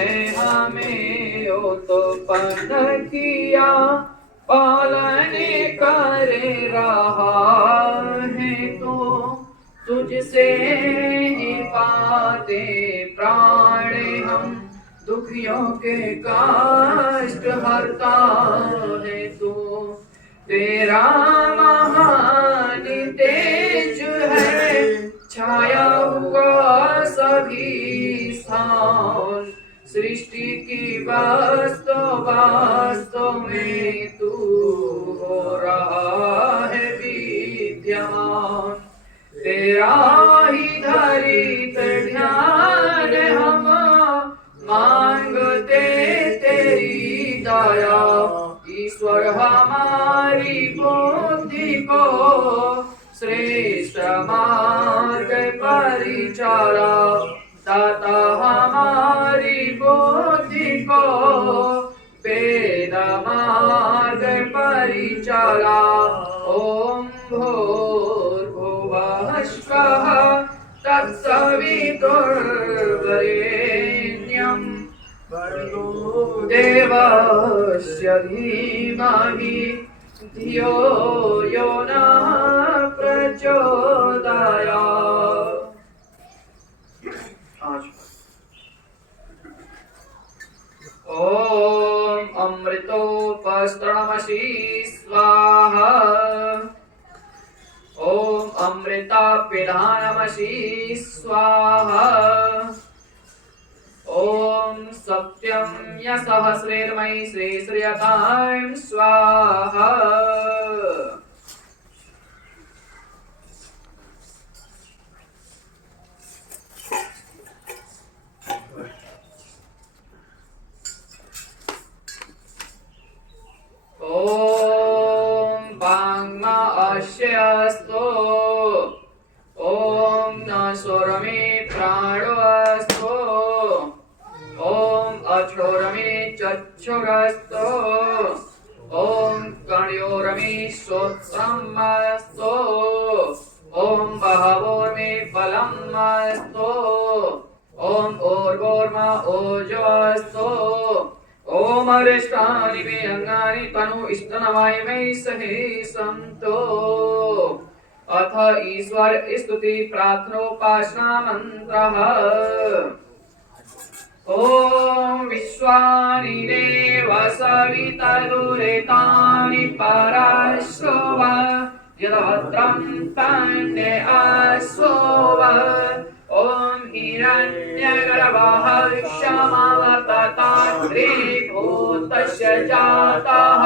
तूने हमें उत्पन्न किया, पालन कर रहा है तो तुझसे ही पाते प्राण हम। दुखियों के कष्ट हरता है तू, तेरा महान तेज है छाया हुआ सभी स्थान। सृष्टि की वास्तव में तू हो रहा है विद्यमान। तेरा ही धरित ध्यान हम मांगते तेरी दया। ईश्वर हमारी बुद्धि को श्रेष्ठ मार्ग परिचारा। दाता हमारी बुद्धि को वेद मार्ग परिचारा। ओम भूर्भुवः स्वः तत्सवितुर्वरेण्यं भर्गो देवस्य धीमहि धियो यो नः प्रचोदयात्। ओम अमृतोपस्तरणमसि स्वाहा। ओम अमृतापिधानमसि स्वाहा। ओम सत्यं यशस्रेर्मयि श्रीश्रियतां स्वाहा। ओम वाङ्मा अस्य ओम न सोरमे प्राणो अस्तु। ओम अक्षोरमे चक्षुरस्तु। ओम कर्णयोरमे श्रोत्रम् अस्तु। ओम बहवोर्मे बलम् अस्तु। ओम ओर्वोर्मा ओजो अस्तु। ओम अरिष्टानि मे अंगानि तनु इष्टनवाय मे सहे संतो। अथ ईश्वर स्तुति प्रार्थनोपासना मंत्रः। ओम विश्वानि देव सवितरुरेतानि पराश्रव यदभद्रं तन्ने आस्व। ओम हिरण्यगर्भः क्षमावततात्रिभूतस्य जातः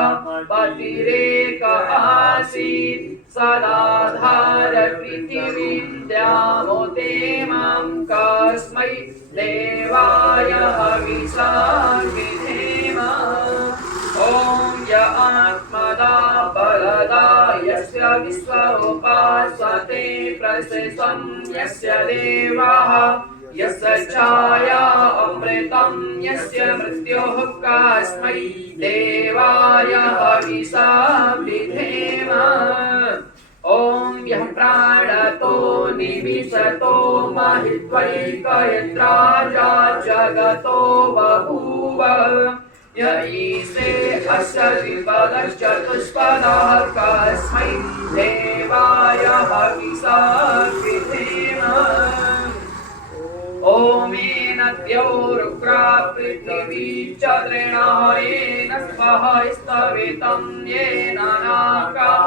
पतिरेक आसीत्। सदाधार पृथिवीं द्यामोदेमां कस्मै देवाय हविषा विधेम। ओम य आत्मदा बलदा यस्य विश्व उपासते प्रशस्तं यस्य देवाः। यस्य छाया अमृतं यस्य मृत्योः कस्मै देवाय हविषा विधेम। ओम यः प्राणतो निविशतो महित्वैकयत्राजा जगतो बभूव। य ईशे अस्य विपदश्चतुष्पदः कस्मै देवाय हविषा विधेम। ओम येन द्यौरुग्रा पृथिवी च तृणः येन स्वः स्तवितं येन नाकः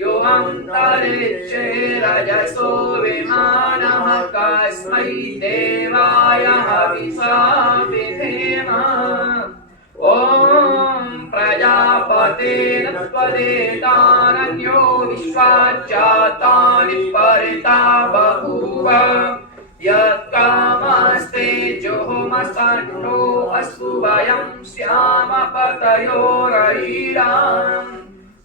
यो अन्तरिक्षे रजसो विमानः कस्मै देवाय हविषा विधेम। ओम प्रजापतेन त्वदेतानन्यो विश्वाच्चातानि परिता बभूव। यत्कामस्ते जोहोमसन्नो अस्तु वयं स्याम पतयोरयिराम्।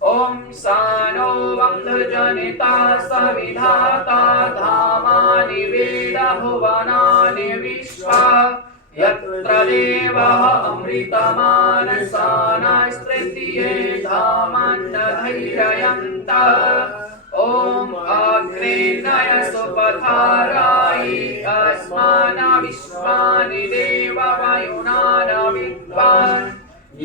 ओम सानो बन्धुजनिता सविधाता धामानि वेद भुवनानि विश्वा। यत्र देवः अमृतमानसानास्तृतीये धामान् धैर्ययन्तः। ॐ अग्नेनाय सुपथारायि अस्मानाविश्वानि देववायुनान विद्वान्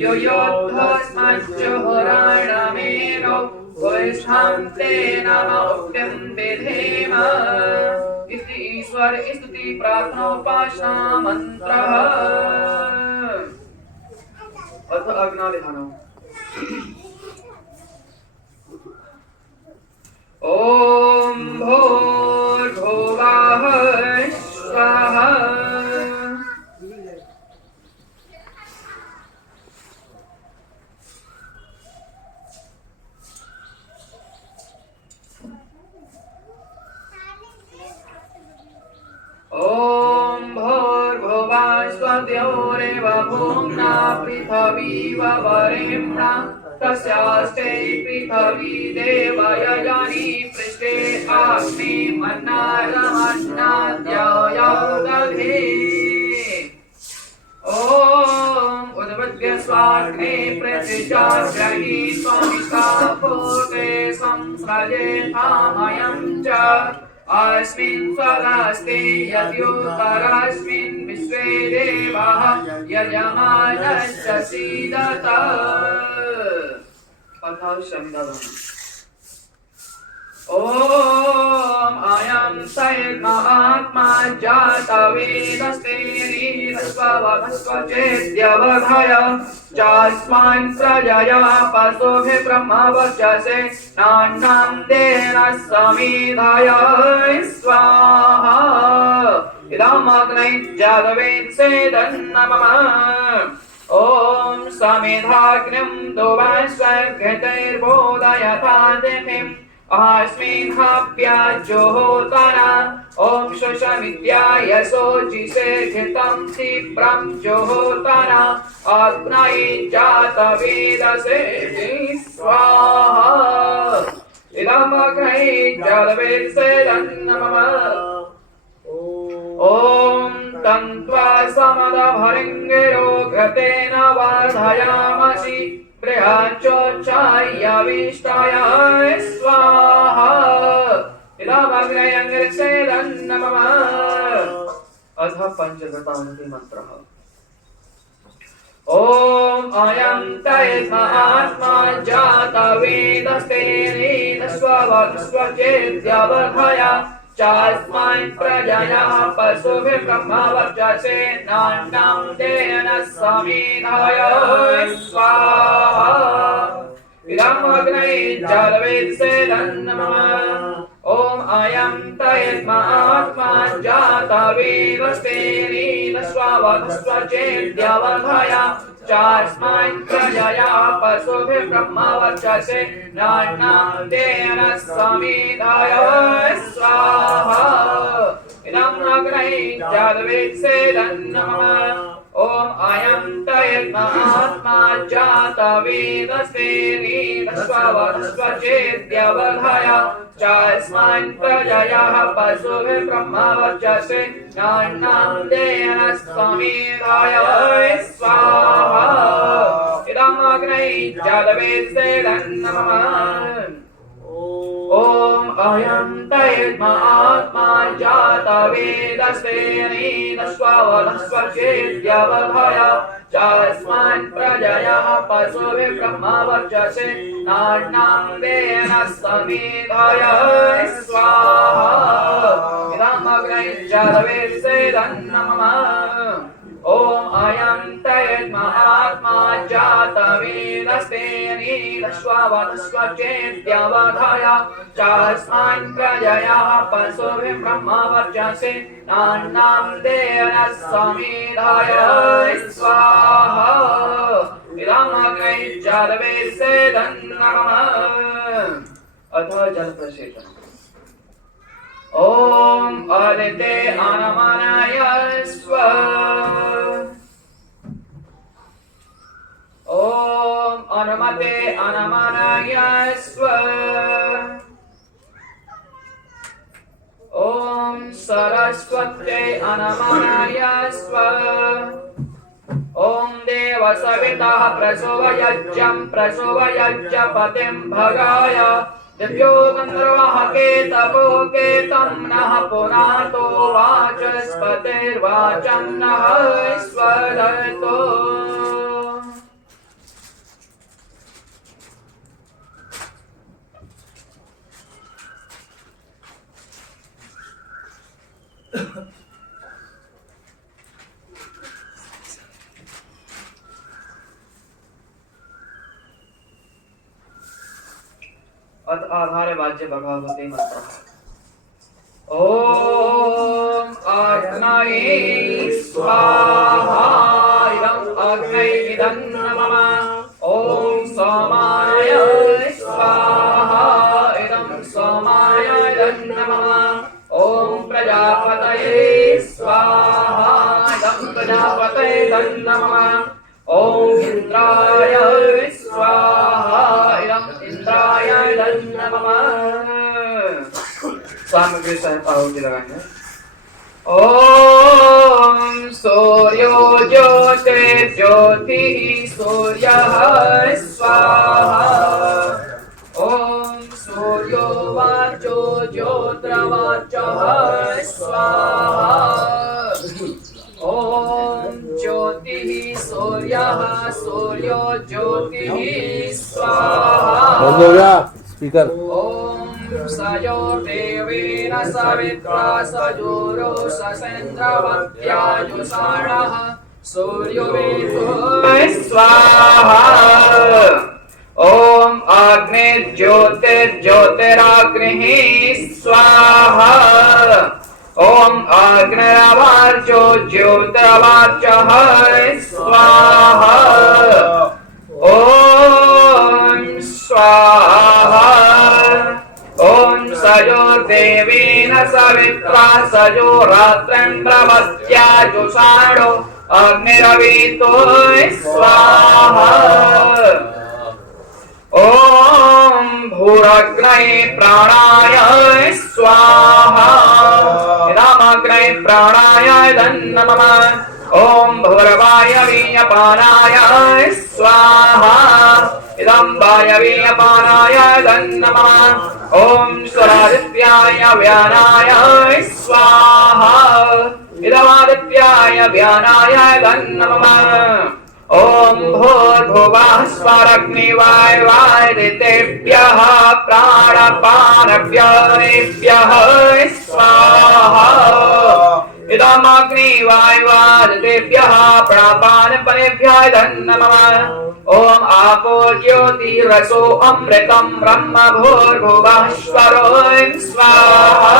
यो योद्धस्मज्जुहुराणमेनो वैष्णं तेन मौक्तिं विधेम इति ईश्वर स्तुति प्रार्थनोपासना मंत्रः अथ अग्नाविधानम् ॐ भूर्भुवः स्वः ॐ भूर्भुवः स्वद्योरेव भूम्ना पृथिवीवरेम्णा तस्यास्ते पृथिवी देवयजनी पृष्ठे अग्नि मन्नारमन्नाद्यायो दधे ॐ उद्वद्य स्वाग्ने प्रतिजाग्रही स्वामिका पूर्ते संस्रजेथामयं च अस्मिन् स्वगस्ते यद्युत्तरस्मिन् विश्वे देवाः यजमानस्य सीदत अथ शमिदानम् ॐ अयं सैन्मात्मा जातवेदस्तेरीरस्वचेद्यवधय चास्मान् प्रजया पशुभिः ब्रह्मवर्चसे नान्नं तेन समिधाय स्वाहा इदमग्नै जातवेत्सेदन्नमः ॐ समिधाग्निं दुवाश्वघृतैर्बोधयथा दितिम् अस्मिन् हव्याज्योहोतना ॐ शुषमित्याय शोचिषे घृतं क्षिप्रं ज्योहोतना अग्नये जातवेदसे स्वाहा इदमग्नै जातवेत्सेदन्नमः ॐ तन्त्वा समदभरिङ्गिरो घृतेन वर्धयामसि बृहच्चोच्चाय्यविष्टाय स्वाहा इदमग्नै अङ्गिरसेदन्नमः अथ पञ्चदशान्ति मन्त्रः ॐ अयं तैर्मात्मा जातवेदस्तेनेदस्वचेद्यवधय चास्मान् प्रजया पशुभिः ब्रह्मवर्चसे नान्नं तेन समिधाय स्वाहा इदमग्नै जातवेत्सेदन्नमः ॐ अयं तैर्मात्मा जातवेदस्तेनेदस्वचेद्यवधय चास्मान् प्रजया पशुभिः ब्रह्मवर्चसे नान्नं तेन समिधाय स्वाहा इदमग्नै जातवेत्सेदन्नमः ॐ अयं तैर्मात्मा जातवेदस्तेनेदस्वचेद्यवधय चास्मान् प्रजया पशुभिः ब्रह्मवर्चसे नान्नं तेन समिधाय स्वाहा इदमग्नै जातवेत्सेदन्नमः ॐ अयं तैर्मात्मा जातवेदस्तेनेदस्वचेद्यवधय चास्मान् प्रजया पशुभिः ब्रह्मवर्चसे नान्नं तेन समिधाय स्वाहा इदमग्नै जातवेत्सेदन्नमः ॐ अयं तैर्मात्मा जातवेदस्तेनेदस्वचेद्यवधय चास्मान् प्रजया पशुभिः ब्रह्मवर्चसे नान्नं तेन समिधाय स्वाहा इदमग्नै जातवेत्सेदन्नमः अथ जलप्रसेचनम् ॐ अदिते अनमनाय स्व ॐ अनुमते अनमनाय स्व ॐ सरस्वत्यै अनमनाय स्व ॐ देवसवितः प्रसोवयज्ञं प्रसोवयज्ञपतिं भगाय दिव्यो गन्धर्वः के तपो के तं नः पुनातो वाचस्पतिर्वाचं नः स्वदतो अत आधार वाच्य भगवते मंत्र ओम अग्नये स्वाहा इदं अग्नयेदं नमः ओम सोमाय स्वाहा इदं सोमाय इदं नमः ओम प्रजापतये स्वाहा इदं प्रजापतये इदं नमः ओम इंद्राय स्वाहा इदं इंद्राय इदं नमः सामग्री सहित आहुति लगाएंगे ओम सूर्यो ज्योतिर्ज्योतिः सूर्यः स्वाहा ओम सूर्यो वाचो ज्योतिर्वाचः स्वाहा ओम ज्योतिः सूर्यः सूर्यो ज्योतिः स्वाहा स्पीकर ओम सयोर्देवेन सवित्रा सजोरो ससेन्द्रवत्याजुषाणः सूर्यो वेदो स्वाहा ओम अग्निर्ज्योतिर्ज्योतिराग्निः स्वाहा ओम अग्निर्वाचो ज्योतिर्वाचः स्वाहा ओम स्वाहा ओम सयोर्देवेन सवित्रा सजोरात्रेन्द्रवत्याजुषाणो अग्निरवीतो स्वाहा ओम भूरग्नये प्राणाय स्वाहा इदमग्नये प्राणाय इदं नमः ओम भूर्वायवीयपानाय स्वाहा इदं वायवीयपानाय इदं नमः ओम स्वरादित्याय व्यानाय स्वाहा इदमादित्याय व्यानाय इदं नमः ओम भूर्भुवः स्वरग्निवायुवादितेभ्यः प्राणपानव्यानेभ्यः स्वाहा इदमग्निवायुवादितेभ्यः प्राणपानपनेभ्यः इदं नमः ओम आपो ज्योतिरसो अमृतं ब्रह्म भूर्भुवः स्वरो स्वाहा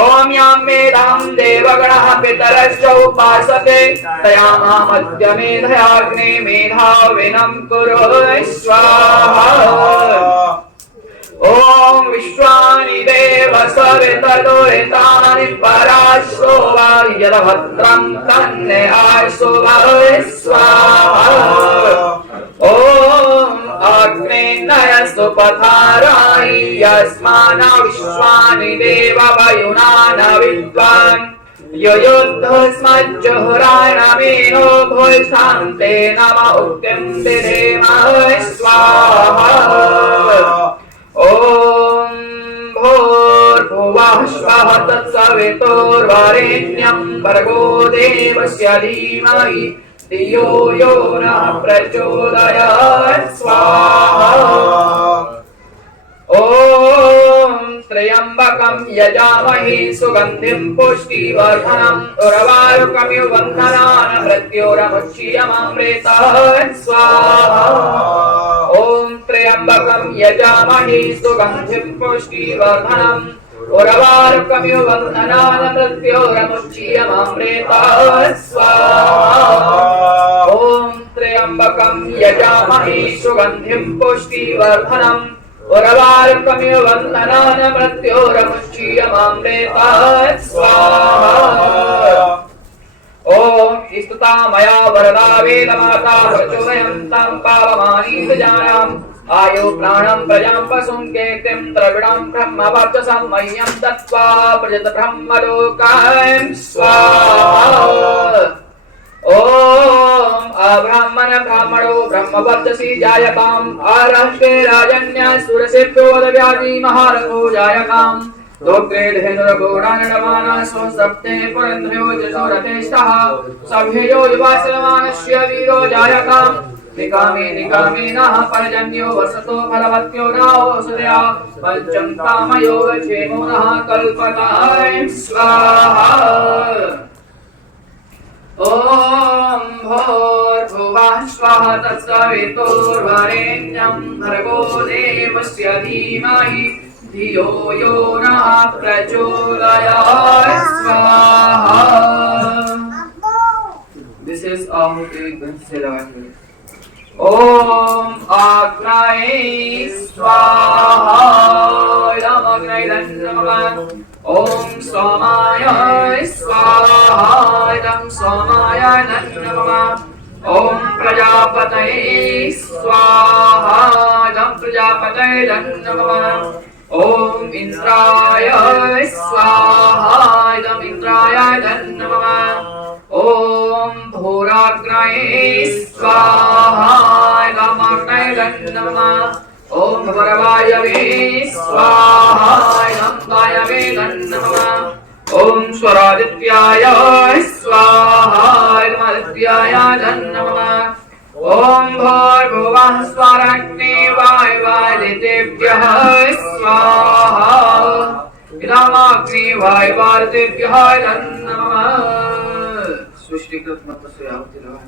ओम यं मेधां देवगणः पितरश्च उपासते तयामामद्य मेधयाग्ने मेधाविनं कुरु स्वाहा ओम विश्वानि देव सवितर्दुरितानि पराशो यदभद्रं तन्ने आशो स्वाहा ओम अग्नेन्द्रस्तु पथारायि यस्माना विश्वानि देव वयुनान विद्वान् युयुद्धस्मज्जुहुराणमेनो भूषान्ते नम उक्तिं दिधेम स्वाहा ओम भूर्भुवः स्वः तत्सवितुर्वरेण्यं भर्गो देवस्य धीमहि धियो यो नः प्रचोदयात् स्वाहा ओम त्र्यंबकं यजामहे सुगंधिं पुष्टिवर्धनम् उर्वारुकमिव बन्धनान् मृत्योरमुच्यमामृतात् स्वाहा ओम त्र्यंबकं यजामहे सुगंधिं पुष्टिवर्धनम् उर्वारुकमिव बन्धनान् मृत्योरमुच्यमामृतात् स्वाहा ओम त्र्यंबकं यजामहे सुगंधिं पुष्टिवर्धनम् उर्वारुकमिव बन्धनान् मृत्योरमुच्यमामृतात् स्वाहा ओम स्तुता मया वरदा वेदमाता प्रचोदयन्तं पावमानीत जानाम् आयु प्राणं प्रजां पशुं कीर्तिं द्रविडं ब्रह्मवर्चसं मह्यं दत्त्वा प्रजत ब्रह्मलोकान् स्वाहा ओम अब्राह्मण ब्राह्मणो ब्रह्मवर्चसी जायताम् अरहस्ते राजन्या सुरसेभ्यो वदव्याधि महारथो जायताम् दोग्रे धेनुरघोरानडमाना स्वसप्ते पुरन्ध्रयो जशोरथेष्टः सभ्ययो युवाश्रमानस्य वीरो जायताम् निकामे निकामेनः परजन्यो वसतो फलवत्यो नाओषधया पञ्चम कामयो क्षेमो नः कल्पताय स्वाहा ॐ भूर्भुवः स्वः तत्सवितुर्वरेण्यं भर्गो देवस्य धीमहि धियो यो नः प्रचोदयात् स्वाहा This is Ahuti Gunsilavati Om Agnaye Swaha Idam Agnaye Namaha Om Somaya Swaha Idam Somaya Namaha Om Prajapataye Swaha Idam Prajapataye Namaha Om Indraya Swaha Idam Indraya Namaha Om Bhuragraye Swaha Idam Agnaye Namaha Om Varavayave Swaha Idam Vayave Namaha Om Swaradityaya Swaha Idam Adityaya Namaha Om Bhurvuvah Swaragni Vaivaditebhyah Swaha Idam Agni Vaivaditebhyah Namaha सृष्टिकृत मत से आहुति लगाना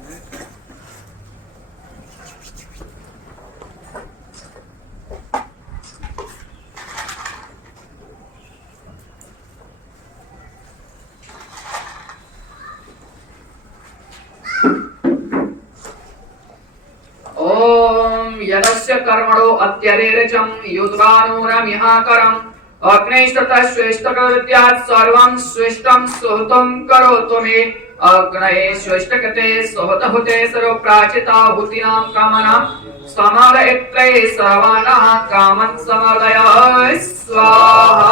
ओम यदस्य कर्मणो अत्यरेरचम युद्धानुरमिहाकरम् अग्नेष्टतः श्रेष्ठकृत्यात् सर्वं श्रेष्ठं सुहृतं करोतु मे अग्नये श्रेष्ठकते सुहृतहुते सर्वप्राचिताहुतीनां कामनां समादयत्रे सर्वाणः common समर्दय स्वाहा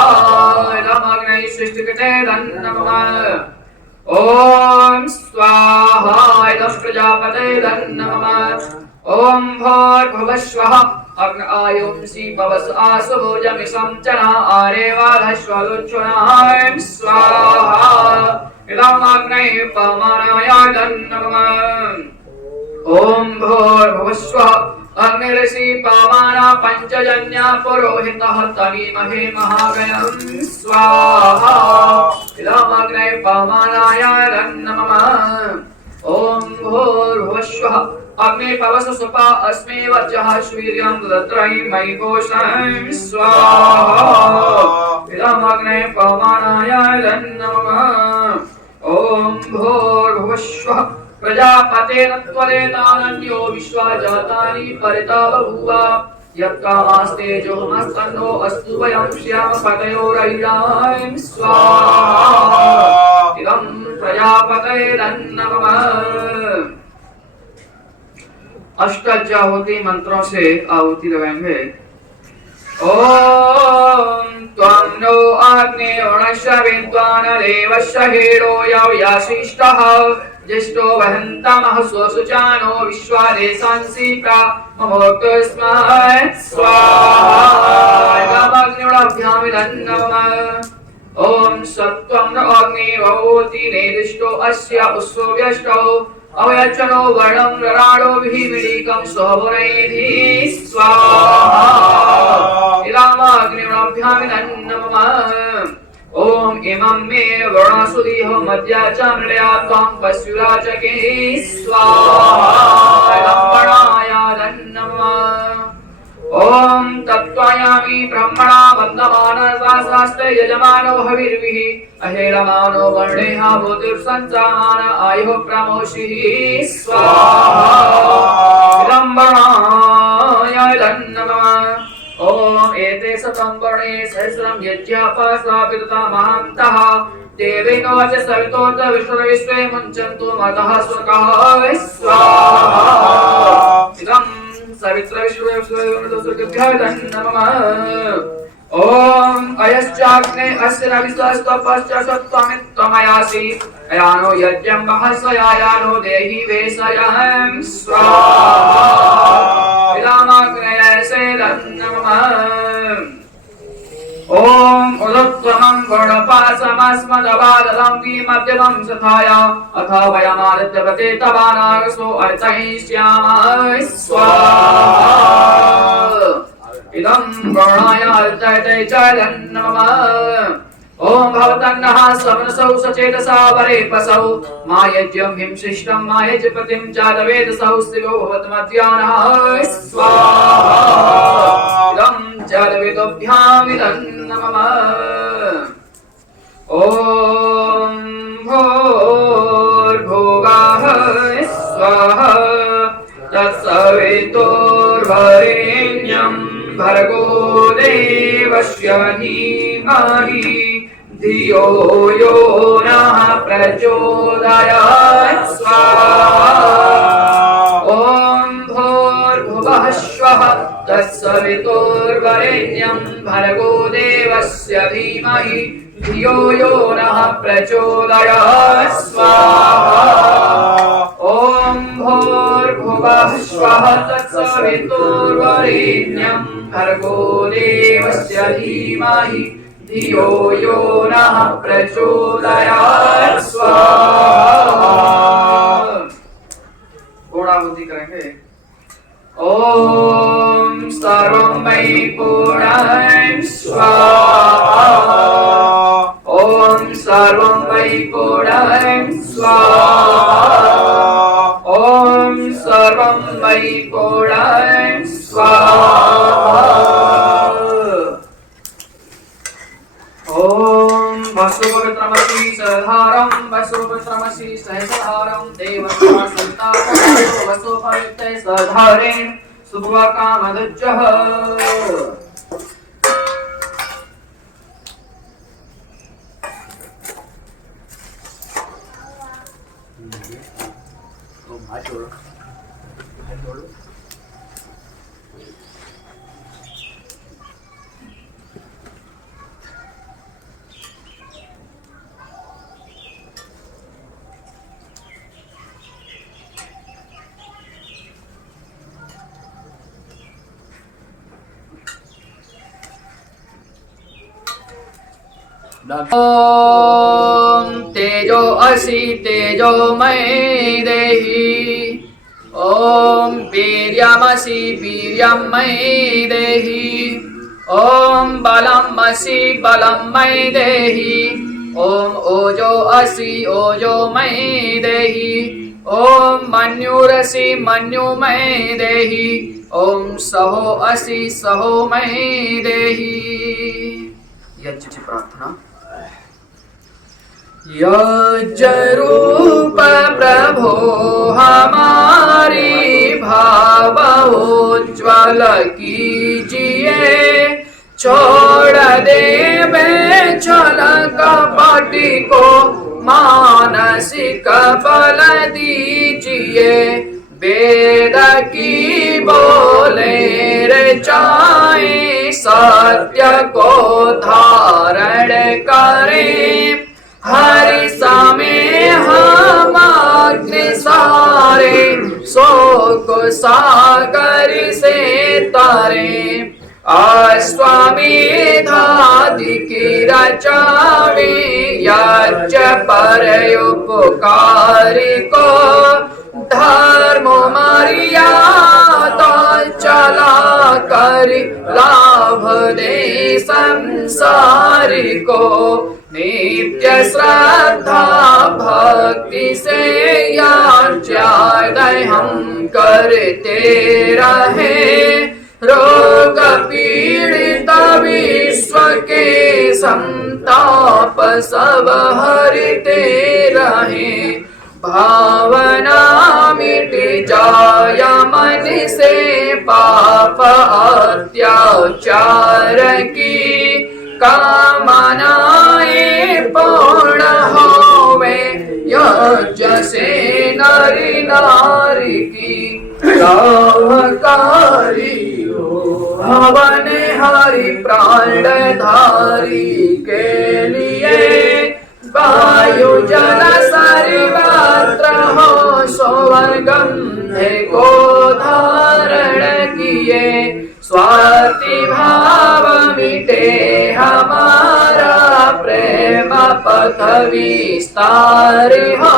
इदमग्नये श्रेष्ठकते नमः ॐ स्वाहा इदं प्रजापते नमः ॐ भूर्भुवस्वः अग्न आयुंसि भवस आसुभुजमिषं चना आरेवाधश्वलुच्छुनां स्वाहा इदम् अग्नये पवमानाय नमः ॐ भूर्भुवस्वः अग्निर्षि पवमाना पञ्चजन्या पुरोहितः तवीमहे महागणं स्वाहा इदम् अग्नये पवमानाय नमः ॐ भूर्भुवस्वः अग्ने पवस सुपा अस्मे वचः वीर्यं दत्रहि मयि कोशं स्वाहा इदम् अग्ने पवमानाय नमः ॐ भूर्भुवस्वः प्रजापतेन त्वरेतानन्यो विश्वा जातानि परिता बभूव यत्कामास्ते जोमस्तन्नो अस्तु वयं श्याम पतयोरयिणां स्वाहा इदं प्रजापतये नमः अष्टाध्यायी मंत्रों से आहुति लगाएंगे ओम त्वं नो अग्ने उणश्च विद्वान् देवश्च हेरो यव्याशिष्टः ज्येष्ठो वहन्तमः स्वसुचानो विश्वादेशांसि प्रामोक्तस्मात् स्वाहा इदमग्निभ्यामिदं नमः ओम सत्वं न अग्ने भवति निर्दिष्टो अस्य उस्सव्यष्टो अवयचनो वर्णं नराणो भीमिलीकं स्वभुनैधि स्वाहा इदमग्निभ्यामिदं नमः ओम इमं मे वर्णासुदीह मध्या च मृळया त्वं पशुराचके स्वाहा इदं नमः ओम तत्त्वयामि ब्रह्मणा वन्दमानसास्ते यजमानो हविर्भिः अहेरमानो वर्णेह बुद्धिर्सञ्चामान आयुः प्रमोषिः स्वाहा विलम्बनाय नमः ओम एते शतं वर्णे सहस्रं यज्ञापसापितता महान्तः देवेनो च सवितोत विश्वे मुञ्चन्तु मतः स्वकः स्वाहा इदं सवित्र विश्वे नमः ओम अयश्चाग्ने अस्य रविस्वस्तपश्चत्वमित्तमयासि अयानो यज्ञं महस्वयायानो देहि वेशयं स्वाहा इदमग्नये सेदन्नमः ओम उदत्तमं गुणपासमस्मदवादलं विमध्यमं सथाय अथ वयमादित्यवते तवानागसो अर्चयिष्यामः स्वाहा इदं गणाय अर्चयते चलन्नमः ओम भवतन्नः समनसौ सचेतसा वरे पसौ मायज्यं हिंसिष्टं मायजपतिं चादवेदसौ शिवो भवतमध्यानः स्वाहा इदं चादवेदोभ्यामिदं नमः ओम भूर्भुवः स्वाहा तत्सवितुर्वरेण्यं भर्गो देवस्य धीमहि धियो यो नः प्रचोदयात् स्वाहा ओम भूर्भुवः स्वः तत्सवितुर्वरेण्यं भर्गो देवस्य धीमहि धियो यो नः प्रचोदयात् स्वाहा ओम भूर्भुवः स्वः तत्सवितुर्वरेण्यं भर्गो देवस्य धीमहि धियो यो नः प्रचोदयात् स्वाहा पूर्णाहुति करेंगे ओम सर्वं मयि पूर्णं स्वाहा ओम सर्वं मयि पूर्णं स्वाहा ओम सर्वं मयि पूर्णं स्वाहा ओम वसुपवित्रमसि सधारं वसुपवित्रमसि सहस्रधारं देवता संतापं वसुपवित्रे सधारेण शुभकामदुज्जः ओम तेजो असि तेजोमय देहि ओम वीर्यमसि वीर्यमय देहि ओम बलमसि बलमय देहि ओम ओजो असि ओजोमय देहि ओम मन्युरसि मन्युमय देहि ओम सहो असि सहोमय देहि यज्ञ की प्रार्थना यज्ञरूप प्रभो हमारी भाव उज्ज्वल कीजिए छोड़ दे बेचल कपटी को मानसिक बल दीजिए वेद की बोले रे चाहे सत्य को धारण करें हरि सामे हम अग्निसारे शोक सागर से तारे अश्वमेधादि की रचावे यज्ञ पर उपकारी को धर्म मर्यादा चला कर लाभ दे संसारी को नित्य श्रद्धा भक्ति से याचना हम करते रहे रोग पीड़ित विश्व के संताप सब हरते रहे भावना मिट जाय मन से पाप अत्याचार की कामनाएं पूर्ण होवे यज्ञ से नरी नारी की लाभकारी हवन हरि प्राणधारी के लिए वायु जल सर्वत्र हो स्वर्गम को धारण किए स्वाति भाव मिटे हमारा प्रेम पथ विस्तार हो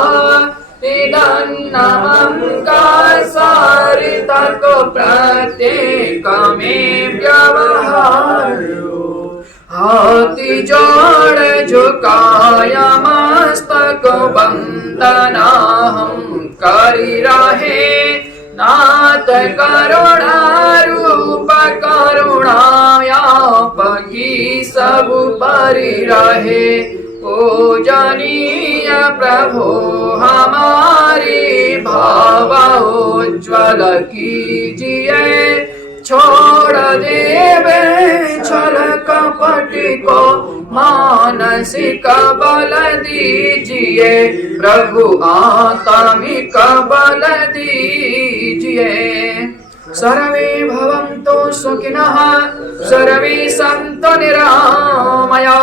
सारितक प्रत्येक में व्यवहार हाथी जोड़ झुकाया मस्तक बंदना हम करी रहे नाथ करुणा रूप करुणायापकी सब परि रहे पूजनीय प्रभु हमारी भाव उज्ज्वल कीजिए छोड़ देवे छल कपट को मानसिक बल दीजिए प्रभु आत्मिक बल दीजिए सर्वे भवन्तु सुखिनः सर्वे सन्तु निरामया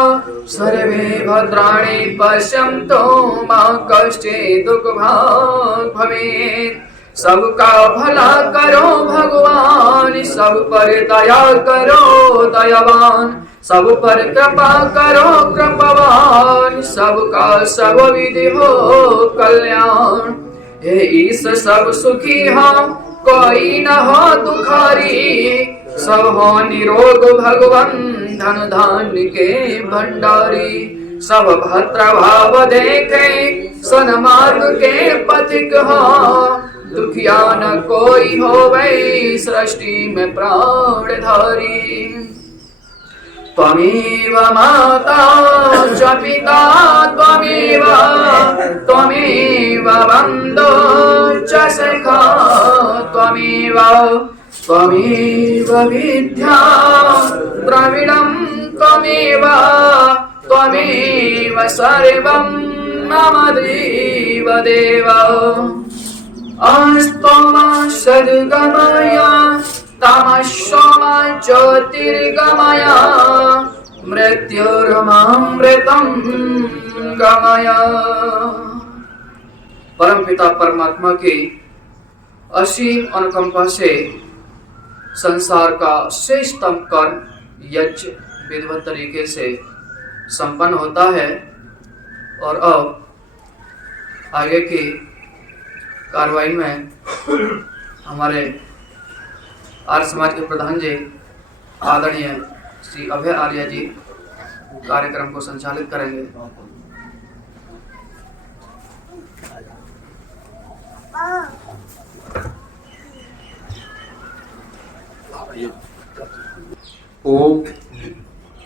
सर्वे भद्राणि पश्यन्तु मा कश्चित् दुःखभाग् भवेत् सबका भला करो भगवान सब पर दया करो दयावान सब पर कृपा करो कृपावान सबका सब विधि हो कल्याण हे ईश सब सुखी हो कोई न हो दुखारी सब हो निरोग भगवान धन धान्य के भंडारी सब भद्र भाव देखे सन्मार्ग के पथिक हो दुखिया न कोई हो वै सृष्टि में प्राणधारी त्वमेव माता च पिता त्वमेव बन्धो च सखा त्वमेव विद्या द्रविणं त्वमेव सर्वं मम देव अस्तमा सद्गमय तमस्सोमा ज्योतिर्गमय मृत्युर्मामृतं गमय। परम पिता परमात्मा की असीम अनुकंपा से संसार का श्रेष्ठतम कर्म यज्ञ विधिवत तरीके से संपन्न होता है और अब आगे की कार्रवाई में हमारे आर्य समाज के प्रधान जी आदरणीय श्री अभय आर्य जी कार्यक्रम को संचालित करेंगे। ओम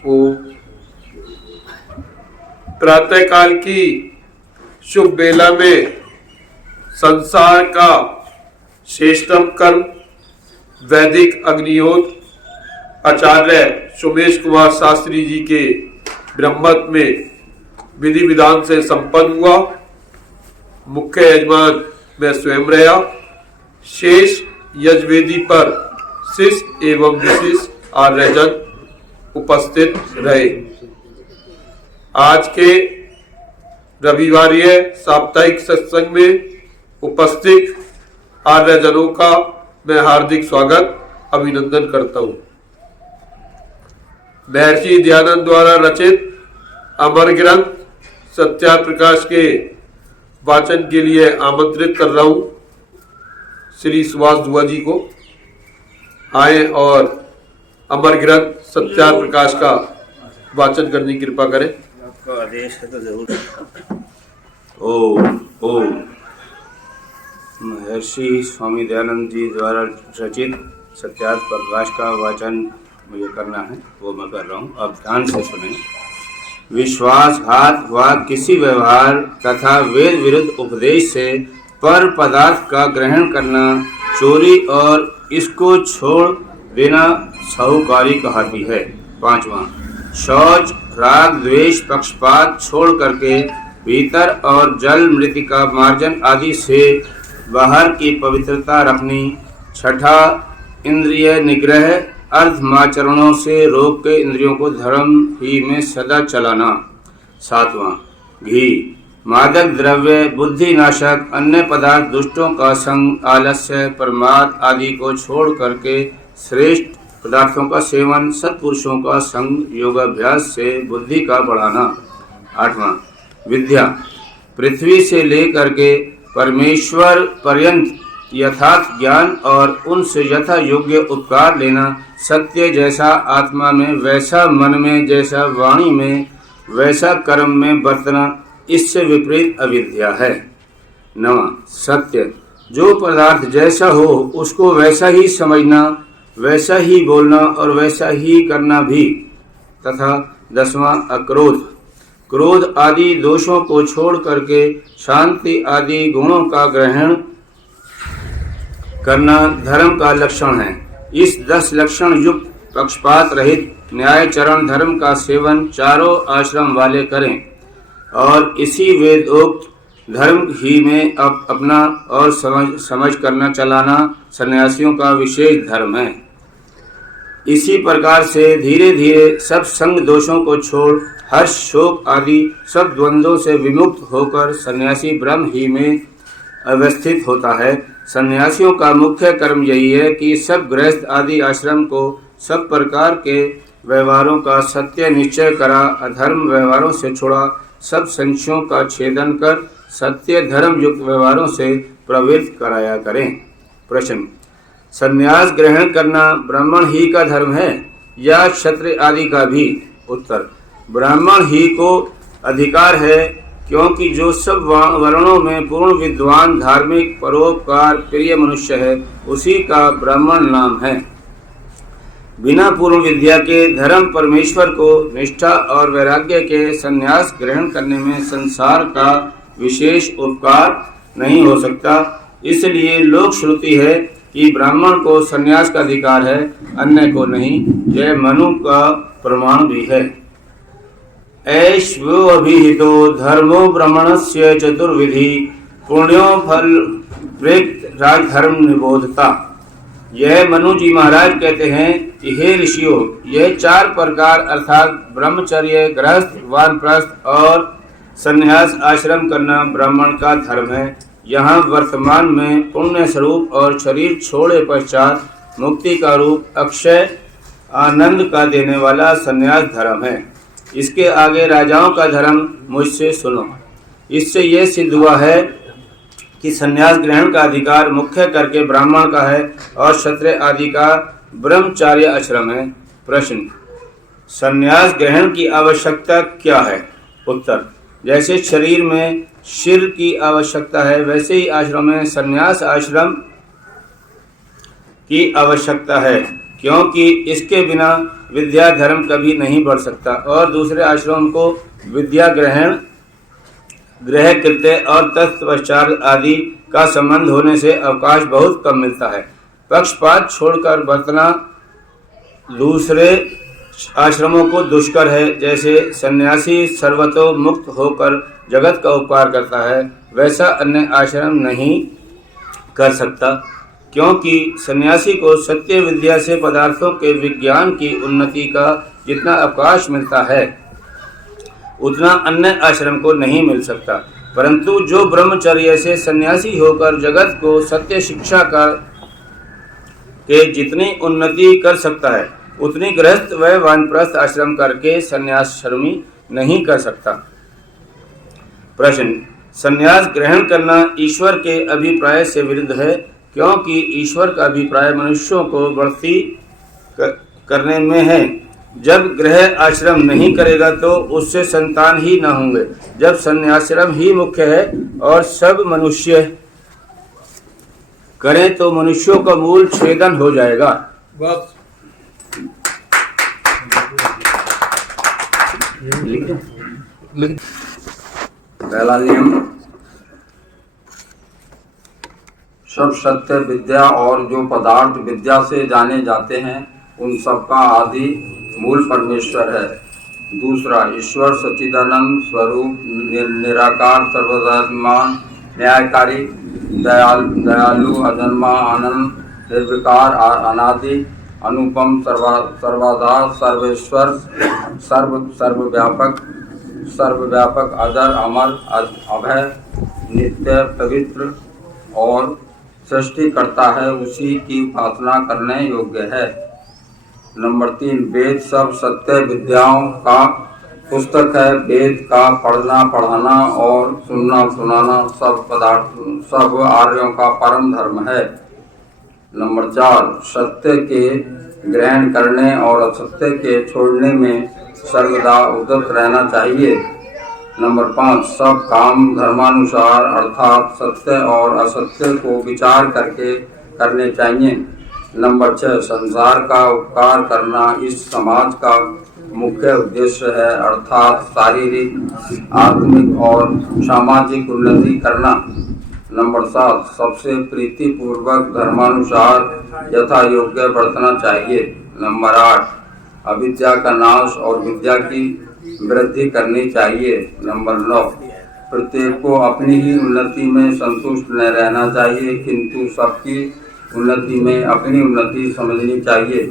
ओम। प्रातःकाल की शुभ बेला में संसार का श्रेष्ठतम कर्म वैदिक अग्निहोत्र आचार्य सोमेश कुमार शास्त्री जी के ब्रह्मत्व में विधि विधान से संपन्न हुआ। मुख्य यजमान में स्वयं रहा। शेष यजवेदी पर शिष्य एवं विशिष्ट आर्यजन उपस्थित रहे। आज के रविवारीय साप्ताहिक सत्संग में उपस्थित आर्यजनों का मैं हार्दिक स्वागत अभिनंदन करता हूँ। महर्षि दयानंद द्वारा रचित अमर ग्रंथ सत्याप्रकाश के वाचन के लिए आमंत्रित कर रहा हूँ श्री सुभाष दुआ जी को। आए और अमर ग्रंथ सत्याप्रकाश का वाचन करने की कृपा करें। आपका आदेश है तो जरूर। ओम ओम। महर्षि स्वामी दयानंद जी द्वारा रचित सत्याप्रकाश का वाचन मुझे करना है, वो मैं कर रहा हूँ। अब ध्यान से सुनें। विश्वासघात व किसी व्यवहार तथा वेद विरुद्ध उपदेश से पर पदार्थ का ग्रहण करना चोरी और इसको छोड़ देना साहूकारी कहती है। 5वां, शौच राग द्वेष पक्षपात छोड़ करके भीतर और जल मृतिका मार्जन आदि से बाहर की पवित्रता रखनी। 6ठा, इंद्रिय निग्रह अर्धमाचरणों से रोक के इंद्रियों को धर्म ही में सदा चलाना। 7वां घी, मादक द्रव्य, बुद्धि नाशक अन्य पदार्थ, दुष्टों का संग, आलस्य, प्रमाद आदि को छोड़ करके श्रेष्ठ पदार्थों का सेवन, सत्पुरुषों का संग, योगाभ्यास से बुद्धि का बढ़ाना। 8वां विद्या, पृथ्वी से लेकर के परमेश्वर पर्यंत यथार्थ ज्ञान और उनसे यथा योग्य उपकार लेना। सत्य जैसा आत्मा में वैसा मन में, जैसा वाणी में वैसा कर्म में बरतना, इससे विपरीत अविद्या है। 9वां सत्य, जो पदार्थ जैसा हो उसको वैसा ही समझना, वैसा ही बोलना और वैसा ही करना भी। तथा 10वां अक्रोध, क्रोध आदि दोषों को छोड़ करके शांति आदि गुणों का ग्रहण करना धर्म का लक्षण है। इस 10 लक्षण युक्त पक्षपात रहित न्यायचरण धर्म का सेवन चारों आश्रम वाले करें और इसी वेदोक्त धर्म ही में अपना और समझ करना चलाना सन्यासियों का विशेष धर्म है। इसी प्रकार से धीरे धीरे सब संग दोषों को छोड़ हर्ष शोक आदि सब द्वंद्वों से विमुक्त होकर सन्यासी ब्रह्म ही में अवस्थित होता है। सन्यासियों का मुख्य कर्म यही है कि सब गृहस्थ आदि आश्रम को सब प्रकार के व्यवहारों का सत्य निश्चय करा, अधर्म व्यवहारों से छोड़ा, सब संशयों का छेदन कर सत्य धर्म युक्त व्यवहारों से प्रवृत्त कराया करें। प्रश्न, संन्यास ग्रहण करना ब्राह्मण ही का धर्म है या क्षत्रिय आदि का भी? उत्तर, ब्राह्मण ही को अधिकार है, क्योंकि जो सब वर्णों में पूर्ण विद्वान, धार्मिक, परोपकार, प्रिय मनुष्य है, उसी का ब्राह्मण नाम है। बिना पूर्ण विद्या के धर्म परमेश्वर को निष्ठा और वैराग्य के संन्यास ग्रहण करने में संसार का विशेष उपकार नहीं हो सकता। इसलिए लोक श्रुति है कि ब्राह्मण को संन्यास का अधिकार है, अन्य को नहीं। यह मनु का प्रमाण भी है। ऐश्वोभिहितो धर्मो ब्राह्मणस्य चतुर्विधि पुण्यो फल प्रेक्त राजधर्म निबोधता। यह मनु जी महाराज कहते हैं कि हे ऋषियों, यह 4 प्रकार अर्थात ब्रह्मचर्य, गृहस्थ, वानप्रस्थ और संन्यास आश्रम करना ब्राह्मण का धर्म है। यहाँ वर्तमान में पुण्य स्वरूप और शरीर छोड़े पश्चात मुक्ति का रूप अक्षय आनंद का देने वाला संन्यास धर्म है। इसके आगे राजाओं का धर्म मुझसे सुनो। इससे यह सिद्ध हुआ है कि संन्यास ग्रहण का अधिकार मुख्य करके ब्राह्मण का है और क्षत्रिय आदि का ब्रह्मचार्य आश्रम है। प्रश्न, संन्यास ग्रहण की आवश्यकता क्या है? उत्तर, जैसे शरीर में शिर की आवश्यकता है, वैसे ही आश्रम में संन्यास आश्रम की आवश्यकता है, क्योंकि इसके बिना विद्या धर्म कभी नहीं बढ़ सकता और दूसरे आश्रम को विद्या ग्रहण, गृह कृत्य और तत्पश्चात आदि का संबंध होने से अवकाश बहुत कम मिलता है। पक्षपात छोड़कर बरतना दूसरे आश्रमों को दुष्कर है। जैसे सन्यासी सर्वतो मुक्त होकर जगत का उपकार करता है, वैसा अन्य आश्रम नहीं कर सकता, क्योंकि सन्यासी को सत्य विद्या से पदार्थों के विज्ञान की उन्नति का जितना अवकाश मिलता है उतना अन्य आश्रम को नहीं मिल सकता। परंतु जो ब्रह्मचर्य से सन्यासी होकर जगत को सत्य शिक्षा के जितनी उन्नति कर सकता है, उतनी गृहस्थ व वानप्रस्थ आश्रम करके सन्यासश्रमी नहीं कर सकता। प्रश्न, संन्यास ग्रहण करना ईश्वर के अभिप्राय से विरुद्ध है, क्योंकि ईश्वर का अभिप्राय मनुष्यों को बढ़ती करने में है। जब गृह आश्रम नहीं करेगा तो उससे संतान ही न होंगे। जब संन्यासाश्रम ही मुख्य है और सब मनुष्य करें तो मनुष्यों का मूल छेदन हो जाएगा। पहला नियम, सब सत्य विद्या और जो पदार्थ विद्या से जाने जाते हैं उन सब का आदि मूल परमेश्वर है। दूसरा, ईश्वर सच्चिदानंद स्वरूप निराकार सर्वधर्मान न्यायकारी दयालु अजन्मा आनंद निर्विकार अनादि अनुपम, सर्वाधार, सर्वेश्वर, सर्वव्यापक, अजर, अमर, अभय, नित्य, पवित्र और सृष्टि करता है, उसी की उपासना करने योग्य है। नंबर 3, वेद सब सत्य विद्याओं का पुस्तक है। वेद का पढ़ना, पढ़ाना और सुनना, सुनाना सब आर्यों का परम धर्म है। नंबर 4, सत्य के ग्रहण करने और असत्य के छोड़ने में सर्वदा उद्यत रहना चाहिए। नंबर 5, सब काम धर्मानुसार अर्थात सत्य और असत्य को विचार करके करने चाहिए। नंबर 6, संसार का उपकार करना इस समाज का मुख्य उद्देश्य है, अर्थात शारीरिक, आत्मिक और सामाजिक उन्नति करना। नंबर 7, सबसे प्रीतिपूर्वक धर्मानुसार यथा योग्य बरतना चाहिए। नंबर 8, अविद्या का नाश और विद्या की वृद्धि करनी चाहिए। नंबर 9, प्रत्येक को अपनी ही उन्नति में संतुष्ट न रहना चाहिए, किंतु सबकी उन्नति में अपनी उन्नति समझनी चाहिए।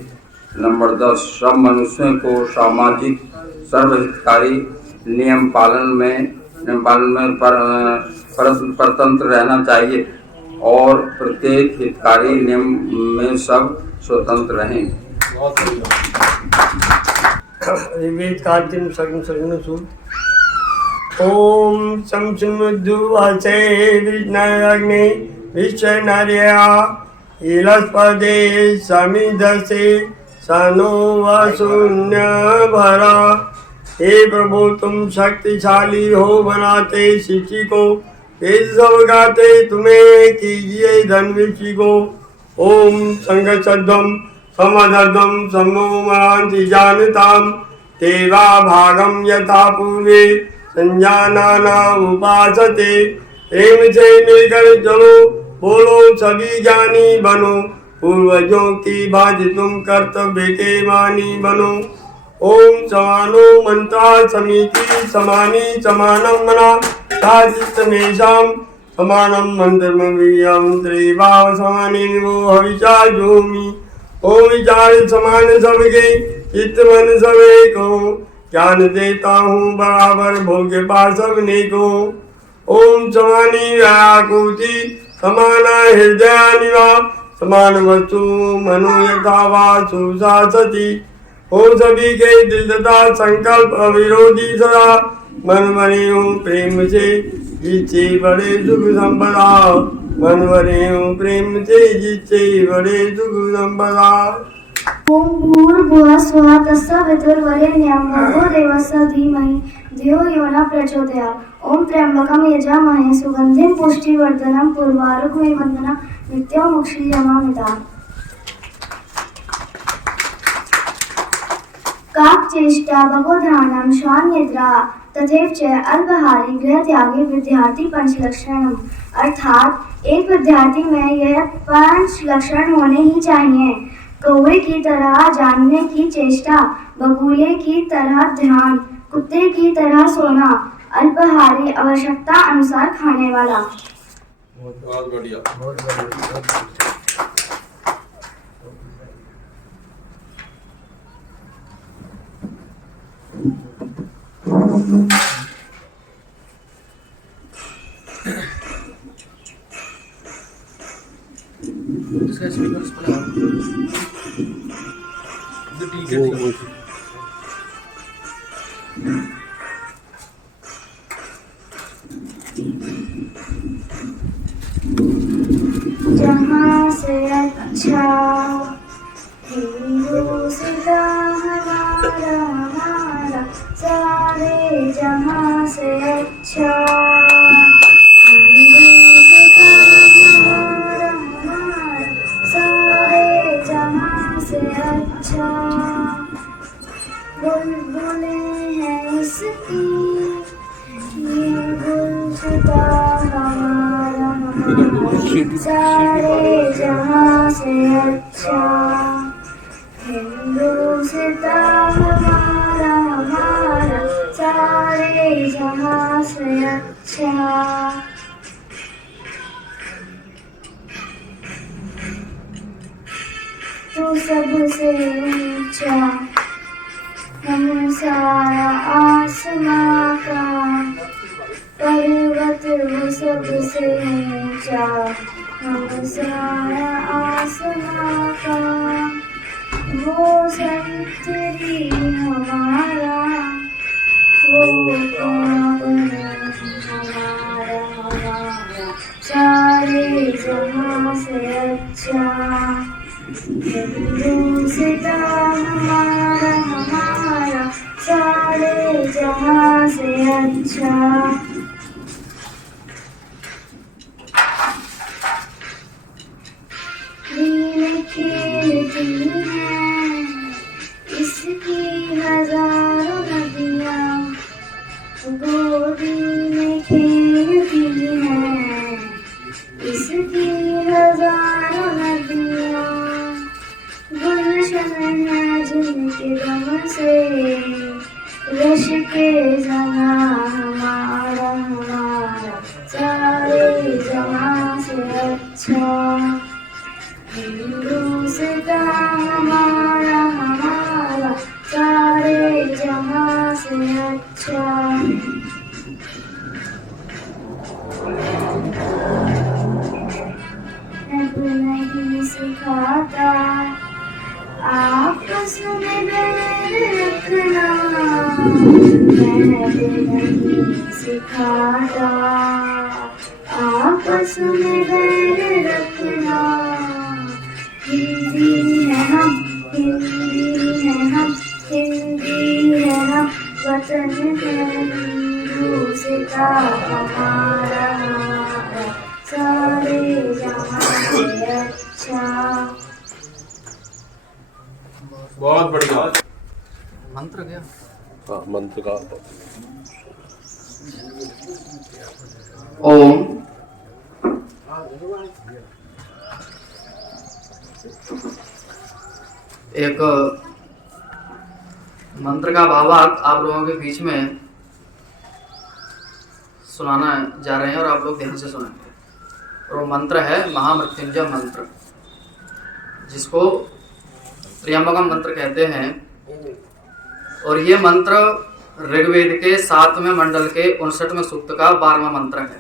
नंबर 10, सब मनुष्यों को सामाजिक सर्वहितकारी नियम पालन में परतंत्र रहना चाहिए और प्रत्येक हितकारी नियम में सब स्वतंत्र रहें। ऋग्वेद का अंतिम सगुण सूत्र। ओम संसुमुद्दुवासे विष्णुअग्नि विश्वनार्या इलस्पदे समिदसे सनो वशून्य भरा। हे प्रभु, तुम शक्तिशाली हो, बनाते शिक्षी को, वेद सब गाते तुम्हें, कीजिए धन्विषी को। ओम संगसद्धम समधर्दम सम्मोमांति जानताम देवा भागम यथा पूर्वे संजानाना उपासते। प्रेम से मिलकर चलो, बोलो सभी ज्ञानी बनो, पूर्वजों की भांति तुम कर्तव्य के मानी बनो। ओम समानो मंता समिति समानी समानम मना साजितमेषाम समानम मंत्रमवीयम त्रिभाव समानी वो हविषा जोमि। ओम विचार समान सबके, चित्त मन सब एक हो, ज्ञान देता हूँ बराबर, भोग्य पार सबने को। ओम समानी व्याकुति समाना हृदय निवा, समान वस्तु मनो यथा वासु सा सती। हो सभी के दिल तथा संकल्प अविरोधी सदा, मन बने हूँ प्रेम से जिससे बड़े सुख संपदा। मन बने हूँ प्रेम से जिससे बड़े सुख संपदा। ओम भूर्भुवः स्वः तस्य वितुर्वरेण्यं भर्गो देवस्य धीमहि धियो यो नः प्रचोदयात्। ओम त्र्यंबकं यजामहे सुगंधिं पुष्टिवर्धनम् उर्वारुकमिव बन्धनं नित्यं मोक्षयमामृतात्। काकचेष्टा भगोध्यानं श्वाननिद्रा तथैव च अल्पाहारी गृहत्यागी विद्यार्थी पंचलक्षणम। अर्थात एक विद्यार्थी में यह 5 लक्षण होने ही चाहिए। कौवे की तरह जानने की चेष्टा, बगुले की तरह ध्यान, कुत्ते की तरह सोना, अल्पाहारी आवश्यकता अनुसार खाने वाला। बहुत बढ़िया। जहाँ से अच्छा हिंदू सीता हमारा हमारा, सारे जहाँ से अच्छा हिंदू सीता हमारा हमारा, सारे जहाँ से अच्छा। बुलबुलें हैं इसकी ये गुलशता हमारा हमारा, सारे जहाँ से अच्छा। हिंदू सीता हमारा हमारा, सारे जहाँ से अच्छा। तू सबसे ऊंचा, हम सारा आसमां का, पर्वत वो सबसे ऊंचा, हम सारा आसमां का, वो संतरी हमारा, वो पावन हमारा, सारे जहां से अच्छा, हिंदुस्ता हमारा, सारे जहां से अच्छा। दिल खेलती हैं इसकी हजारों नदियाँ, गोदी में खेलती हैं इसकी हजारों नदियाँ, गुलशन है जिनके दम से रश के जना हमारा, सारे जहां से अच्छा, हिंदुस्ता हमारा, सारे जहां से अच्छा। अब नहीं सिखाता आपस में बैर रखना, मैं नहीं सिखाता आपस में बैर रखना, हिंदी है हम, हिंदी है हम, हिंदी है हम, वतन है हिंदुस्ता हमारा, सारे जहां से अच्छा। बहुत बढ़िया। मंत्र क्या? हाँ, मंत्र का ओम एक मंत्र का भावार्थ आप लोगों के बीच में सुनाना जा रहे हैं और आप लोग ध्यान से सुनेंगे। और वो मंत्र है महामृत्युंजय मंत्र, जिसको त्र्यंबकम मंत्र कहते हैं। और ये मंत्र ऋग्वेद के 7वें मंडल के 59वें सूक्त का 12वां मंत्र है।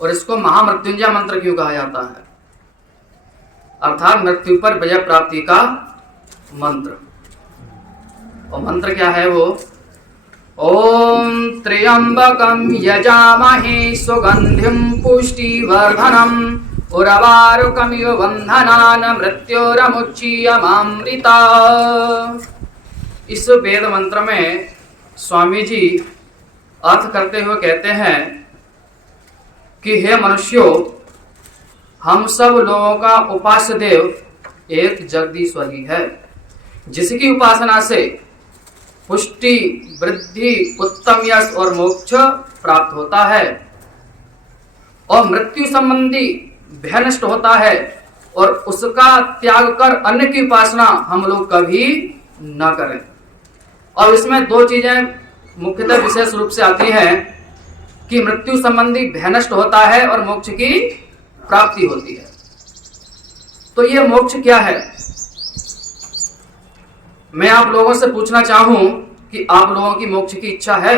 और इसको महामृत्युंजय मंत्र क्यों कहा जाता है? अर्थात मृत्यु पर विजय प्राप्ति का मंत्र। और मंत्र क्या है वो? ओम त्र्यंबकम यजामहे सुगंधिम पुष्टिवर्धनम उर्वारुकमिव बंधनान् मृत्योरमुच्यमामृता। इस वेद मंत्र में स्वामी जी अर्थ करते हुए कहते हैं कि हे मनुष्यों, हम सब लोगों का उपास्य देव एक जगदीश्वर ही है, जिसकी उपासना से पुष्टि, वृद्धि, उत्तम यश और मोक्ष प्राप्त होता है और मृत्यु संबंधी भय नष्ट होता है। और उसका त्याग कर अन्य की उपासना हम लोग कभी न करें। और इसमें दो चीजें मुख्यतः विशेष रूप से आती हैं कि मृत्यु संबंधी भय नष्ट होता है और मोक्ष की प्राप्ति होती है। तो ये मोक्ष क्या है? मैं आप लोगों से पूछना चाहूं कि आप लोगों की मोक्ष की इच्छा है?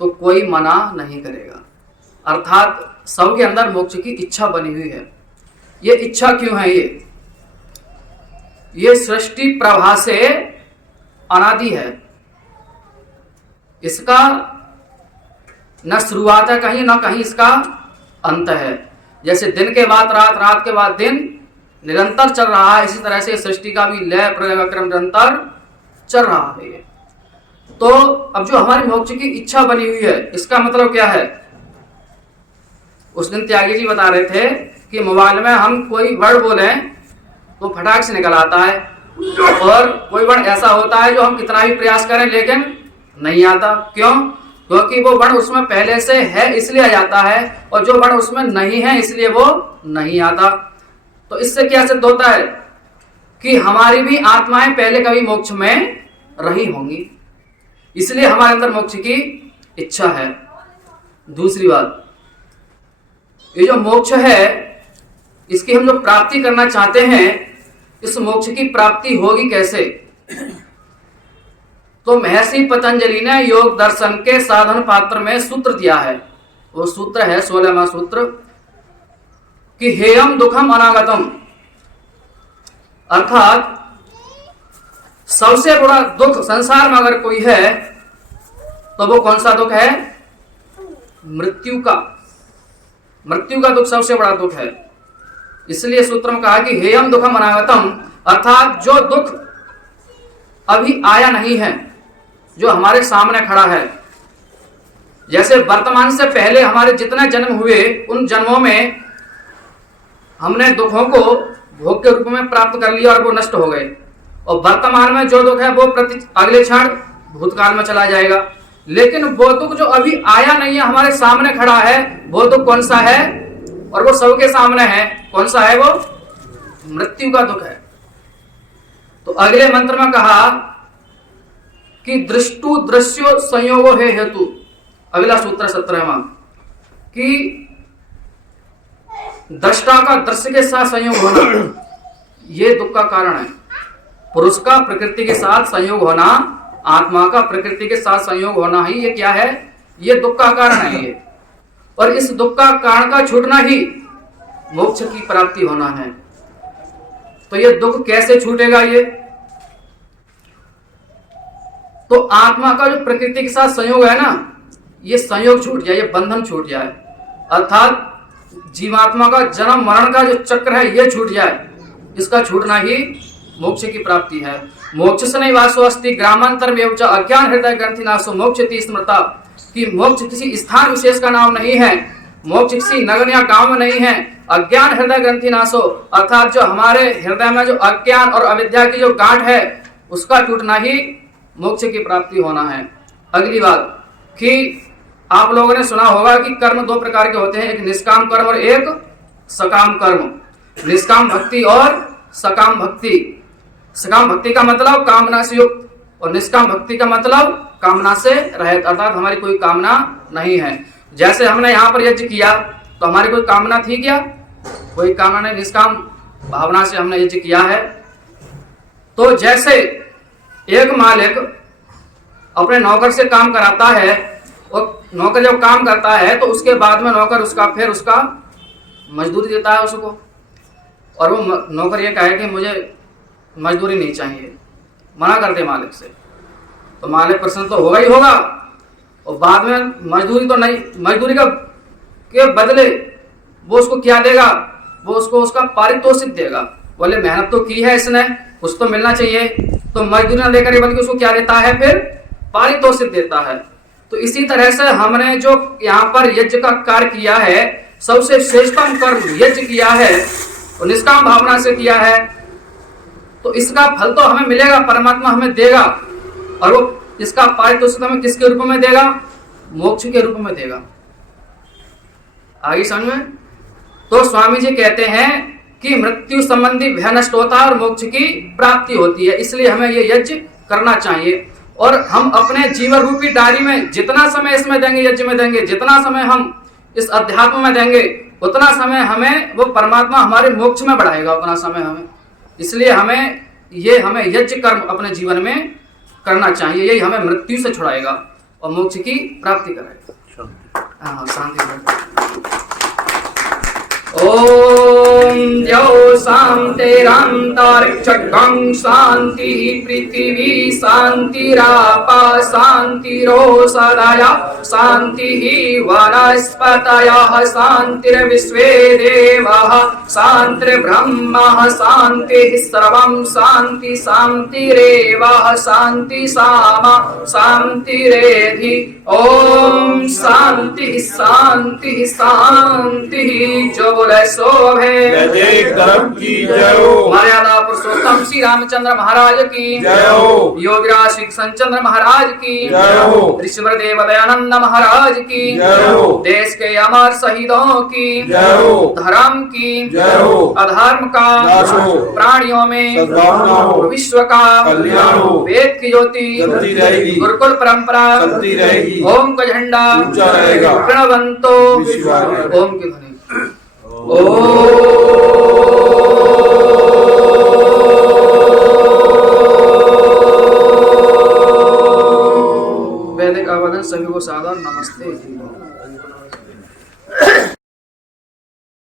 तो कोई मना नहीं करेगा। अर्थात सबके अंदर मोक्ष की इच्छा बनी हुई है। ये इच्छा क्यों है? ये सृष्टि प्रभा से अनादि है। इसका न शुरुआत है कहीं, न कहीं इसका अंत है। जैसे दिन के बाद रात, रात के बाद दिन निरंतर चल रहा है, इसी तरह से सृष्टि का भी लय प्रलय क्रम निरंतर चल रहा है। तो अब जो हमारी मोक्ष की इच्छा बनी हुई है, इसका मतलब क्या है? उस दिन त्यागी जी बता रहे थे कि मोबाइल में हम कोई वर्ड बोले तो फटाक से निकल आता है, और कोई वर्ड ऐसा होता है जो हम कितना ही प्रयास करें लेकिन नहीं आता। क्यों? क्योंकि वो वर्ड उसमें पहले से है इसलिए आ जाता है, और जो वर्ड उसमें नहीं है इसलिए वो नहीं आता। तो इससे क्या सिद्ध होता है कि हमारी भी आत्माएं पहले कभी मोक्ष में रही होंगी, इसलिए हमारे अंदर मोक्ष की इच्छा है। दूसरी बात, ये जो मोक्ष है, इसकी हम जो प्राप्ति करना चाहते हैं, इस मोक्ष की प्राप्ति होगी कैसे? तो महर्षि पतंजलि ने योग दर्शन के साधन पात्र में सूत्र दिया है। वो सूत्र है 16वां सूत्र कि हेयम दुखम अनागतम, अर्थात सबसे बड़ा दुख संसार में अगर कोई है तो वो कौन सा दुख है? मृत्यु का। मृत्यु का दुख सबसे बड़ा दुख है। इसलिए सूत्र में कहा कि हेयम दुखम अनागतम, अर्थात जो दुख अभी आया नहीं है, जो हमारे सामने खड़ा है। जैसे वर्तमान से पहले हमारे जितने जन्म हुए उन जन्मों में हमने दुखों को भोग के रूप में प्राप्त कर लिया और वो नष्ट हो गए, और वर्तमान में जो दुख है वो अगले क्षण भूतकाल में चला जाएगा। लेकिन वो दुख जो अभी आया नहीं है, हमारे सामने खड़ा है, वो दुख कौन सा है? और वो सबके सामने है। कौन सा है वो? मृत्यु का दुख है। तो अगले मंत्र में कहा कि दृष्टु दृश्यो संयोगो है हेतु, अगला सूत्र 17वां, कि दृष्टा का दृश्य के साथ संयोग होना ये दुख का कारण है। पुरुष का प्रकृति के साथ संयोग होना, आत्मा का प्रकृति के साथ संयोग होना ही ये क्या है? ये दुख का कारण है ये। और इस दुख का कारण का छूटना ही मोक्ष की प्राप्ति होना है। तो ये दुख कैसे छूटेगा? ये तो आत्मा का जो प्रकृति के साथ संयोग है ना, ये संयोग छूट जाए, ये बंधन छूट जाए, अर्थात जीवात्मा का जन्म मरण का जो चक्र है ये छूट जाए। इसका छूटना ही मोक्ष की प्राप्ति है। मोक्ष से नहीं वासो अस्ति ग्रामांतर में अज्ञान हृदय ग्रंथि नाशो मोक्षति स्मृता, कि मोक्ष किसी स्थान विशेष का नाम नहीं है, मोक्ष किसी नगर या गांव में नहीं है। अज्ञान हृदय ग्रंथि नाशो, अर्थात जो हमारे हृदय में जो अज्ञान और अविद्या की जो गांठ है उसका टूटना ही मोक्ष की प्राप्ति होना है। अगली बात कि आप लोगों ने सुना होगा कि कर्म दो प्रकार के होते हैं, एक निष्काम कर्म और एक सकाम कर्म। निष्काम भक्ति और सकाम भक्ति। सकाम भक्ति का मतलब कामना से युक्त, और निष्काम भक्ति का मतलब कामना से रहित, अर्थात हमारी कोई कामना नहीं है। जैसे हमने यहाँ पर यज्ञ किया तो हमारी कोई कामना थी क्या? कोई कामना नहीं, निष्काम भावना से हमने यज्ञ किया है। तो जैसे एक मालिक अपने नौकर से काम कराता है, और नौकर जब काम करता है तो उसके बाद में नौकर फिर उसका मजदूरी देता है उसको, और वो नौकर ये कहे कि मुझे मजदूरी नहीं चाहिए, मना कर दे मालिक से, तो मालिक प्रसन्न तो होगा ही होगा, और बाद में मजदूरी तो नहीं, मजदूरी के बदले वो उसको क्या देगा? वो उसको उसका पारितोषिक देगा। बोले मेहनत तो की है इसने, कुछ तो मिलना चाहिए, तो मजदूरी ना देकर बल्कि उसको क्या देता है? फिर पारितोषिक देता है। तो इसी तरह से हमने जो यहाँ पर यज्ञ का कार्य किया है, सबसे श्रेष्ठतम कर्म यज्ञ किया है और निष्काम भावना से किया है, तो इसका फल तो हमें मिलेगा, परमात्मा हमें देगा, और वो इसका पारितोषिक हमें किसके रूप में देगा? मोक्ष के रूप में देगा। आगे समझ में? तो स्वामी जी कहते हैं कि मृत्यु संबंधी भय नष्ट होता है और मोक्ष की प्राप्ति होती है, इसलिए हमें ये यज्ञ करना चाहिए। और हम अपने जीवन रूपी डायरी में जितना समय इसमें देंगे, यज्ञ में देंगे, जितना समय हम इस अध्यात्म में देंगे, उतना समय हमें वो परमात्मा हमारे मोक्ष में बढ़ाएगा, उतना समय हमें। इसलिए हमें यज्ञ कर्म अपने जीवन में करना चाहिए, यही हमें मृत्यु से छुड़ाएगा और मोक्ष की प्राप्ति कराएगा। हाँ, शांति। ओम द्यौ शांतिरंतरिक्षं शांति पृथिवी शांतिरापा शांतिरोषधय शांति वनस्पतयः शांतिर्विश्वे देवाः शांतिर्ब्रह्म शांतिः सर्वं शांति शांतिरेव शांति सामा शांतिरेधि। ओम शांति शांति शांति। जो बोले शोभे धर्म की जय हो। मर्यादा पुरुषोत्तम श्री रामचंद्र महाराज की जय हो। योगीराज श्री कृष्णचंद्र महाराज की जय हो। ऋषिवर देव दयानंद महाराज की जय हो। देश के अमर शहीदों की जय हो। धर्म की जय हो। अधर्म का नाश हो। प्राणियों में सद्भावना हो। विश्व का कल्याण हो। वेद की ज्योति चलती रहेगी। गुरुकुल परंपरा चलती रहेगी। ओम का झंडा ऊंचा रहेगा। प्रणवंतो विश्वाय। ओम की ध्वनि। सभी को सादर नमस्ते।